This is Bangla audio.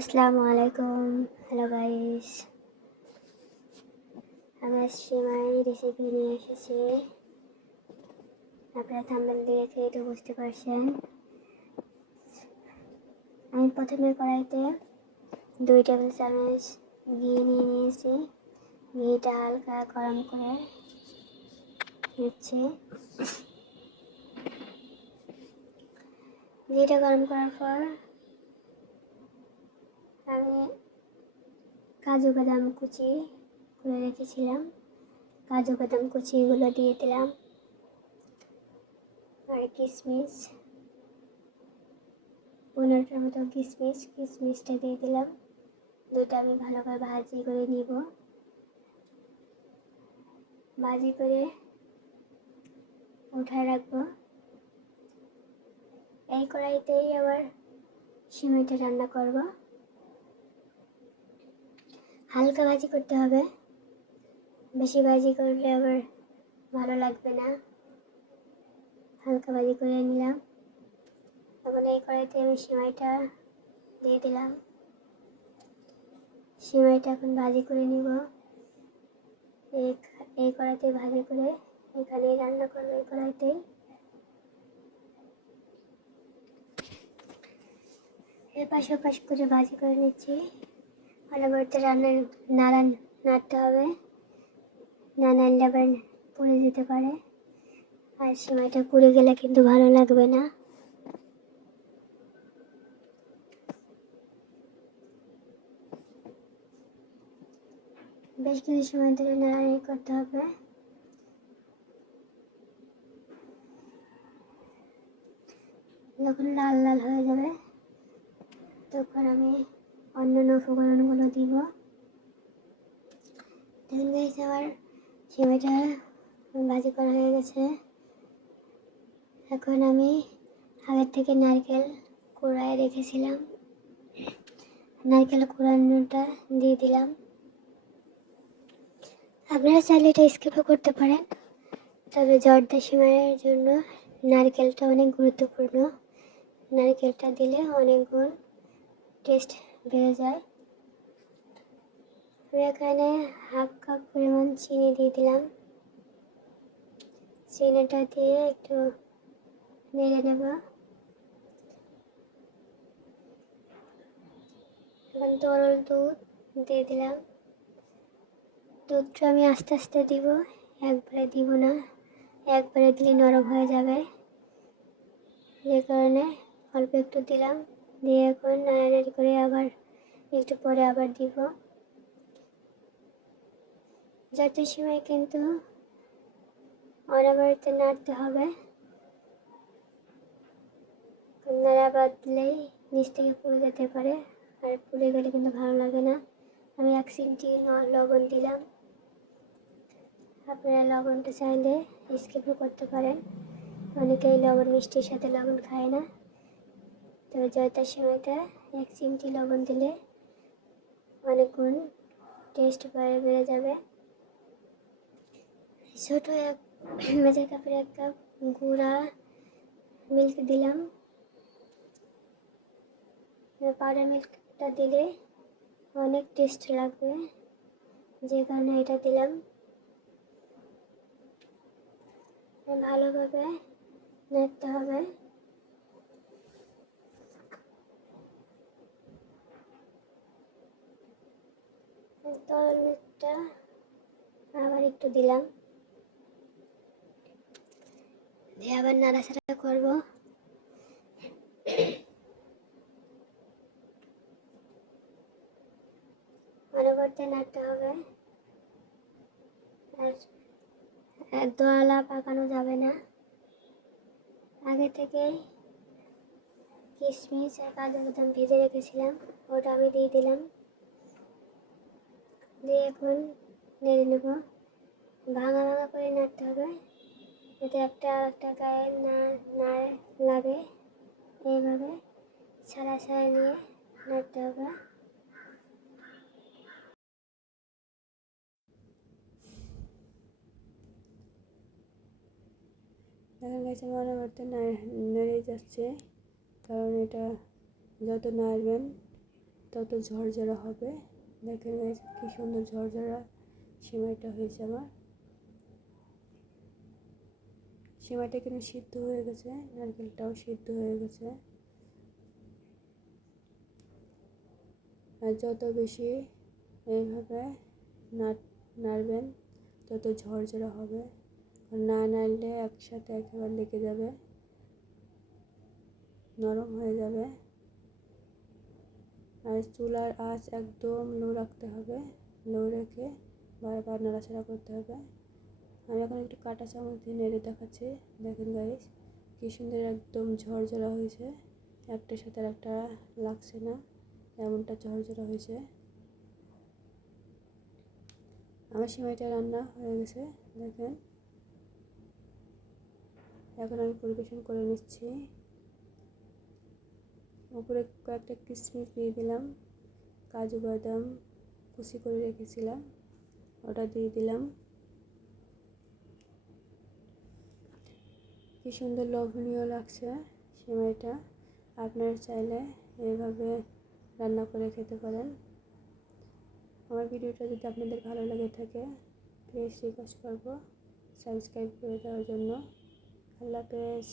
আসসালামু আলাইকুম। হ্যালো গাইস, আমরা সিমাই রেসিপি নিয়ে এসেছি। আপনারা থাম্বনেল দেখে তো বুঝতে পারছেন। আমি প্রথমে কড়াইতে 2 টেবিল চামচ ঘি নিয়ে নিয়েছি। ঘিটা হালকা গরম করে নিচ্ছি। ঘিটা গরম করার পর আমি কাজু বাদাম কুচি করে রেখেছিলাম, কাজু বাদাম কুচিগুলো দিয়ে দিলাম, আর কিশমিশ 15টার মতো কিশমিশটা দিয়ে দিলাম। দুটো আমি ভালো করে ভাজি করে নিব। ভাজি করে উঠায় রাখবো। এই কড়াইতেই আবার সিমাইটা রান্না করব। হালকা ভাজি করতে হবে, বেশি ভাজি করলে আবার ভালো লাগবে না। হালকা ভাজি করে নিলাম। এখন এই কড়াইতে আমি সিমাইটা দিয়ে দিলাম। সিমাইটা এখন ভাজি করে নিব। এই কড়াইতে ভাজি করে এখানেই রান্না করবো। এই কড়াইতেই এপাশ ওপাশ করে ভাজি করে নিচ্ছি। অনবরত নাড়তে হবে, না নাড়লে আবার পুড়ে যেতে পারে, আর সিমাইটা পুড়ে গেলে কিন্তু ভালো লাগবে না। বেশ কিছু সময় ধরে নাড়ানাড়ি করতে হবে। যখন লাল লাল হয়ে যাবে তখন আমি অন্যান্য উপকরণগুলো দিব। দেখুন গাইস, আমার সিমাইটা ভাজি করা হয়ে গেছে। এখন আমি আগের থেকে নারকেল কুড়ায় রেখেছিলাম, নারকেল কুড়ানোটা দিয়ে দিলাম। আপনারা চাইলে এটা স্কিপও করতে পারেন, তবে জর্দা সিমাইয়ের জন্য নারকেলটা অনেক গুরুত্বপূর্ণ। নারকেলটা দিলে অনেক গুণ টেস্ট বেড়ে যায়। আমি এখানে হাফ কাপ পরিমাণ চিনি দিয়ে দিলাম। চিনিটা দিয়ে একটু নেড়ে নেব। এখন তরল দুধ দিয়ে দিলাম। দুধটা আমি আস্তে আস্তে দিব, একবারে দিব না। একবারে দিলে নরম হয়ে যাবে, যে কারণে অল্প একটু দিলাম। দিয়ে এখন নাড়ানাড়ি করে আবার একটু পরে আবার দিব। যাতে সময় কিন্তু অনবরত নাড়তে হবে, নাড়া বাদ দিলেই নিচ থেকে পুড়ে যেতে পারে, আর পুড়ে গেলে কিন্তু ভালো লাগে না। আমি 1 চিমটি লবণ দিলাম। আপনারা লবণটা চাইলে স্কিপও করতে পারেন, অনেকেই লবণ মিষ্টির সাথে লবণ খায় না। তবে জয়তার সময়টা 1 চিমটি লবণ দিলে অনেক গুণ টেস্ট বেড়ে যাবে। ছোটো এক মেজার কাপের 1 কাপ গুঁড়া মিল্ক দিলাম। পাউডার মিল্কটা দিলে অনেক টেস্ট লাগবে, যে কারণে এটা দিলাম। ভালোভাবে নাড়তে হবে। তরল মিল্কটা আবার একটু দিলাম, দিয়ে আবার নাড়াচাড়া করবো। অনবরত নাড়তে হবে, আর দোয়ালা পাকানো যাবে না। আগে থেকে কিশমিশ আর কাজু বাদাম ভেজে রেখেছিলাম, ওটা আমি দিয়ে দিলাম। দিয়ে এখন নেড়ে নেব। ভাঙা ভাঙা করে নাড়তে হবে, যাতে একটা আরেকটা গায়ে না লাগে। এইভাবে ছাড়া নিয়ে নাড়তে হবে। দেখা গেছে আমার অনবরত নেড়ে যাচ্ছে, কারণ এটা যত নাড়বেন তত ঝরঝরা হবে। দেখেন গাইস কি সুন্দর ঝরঝরা সেমাইটা হয়েছে আমার। সেমাইটা কিন্তু সিদ্ধ হয়ে গেছে, নারকেলটাও সিদ্ধ হয়ে গেছে। আর যত বেশি এইভাবে নাড়বেন তত ঝরঝরা হবে, না নাড়লে একসাথে একেবারে লেগে যাবে, নরম হয়ে যাবে। আর চুলার আঁচ একদম লো রাখতে হবে, লো রেখে বারবার নাড়াচাড়া করতে হবে। আমি এখন একটু কাঁটা চামচ দিয়ে নেড়ে দেখাচ্ছি। দেখেন গাইস কি সুন্দর একদম ঝরঝরা হয়েছে, একটার সাথে আর একটা লাগছে না, এমনটা ঝরঝরা হয়েছে। আমার সেমাইটা রান্না হয়ে গেছে দেখেন। এখন আমি পরিবেশন করে নিচ্ছি। উপরে কয়েকটা কিশমিশ দিয়ে দিলাম, কাজু বাদাম কুচি করে রেখেছিলাম ওটা দিয়ে দিলাম। কি সুন্দর লোভনীয় লাগছে সেমাইটা। আপনারা চাইলে এইভাবে রান্না করে খেতে পারেন। আমার ভিডিওটা যদি আপনাদের ভালো লেগে থাকে প্লিজ রিকোয়েস্ট করবো সাবস্ক্রাইব করে দেওয়ার জন্য। আল্লাহ হাফেজ।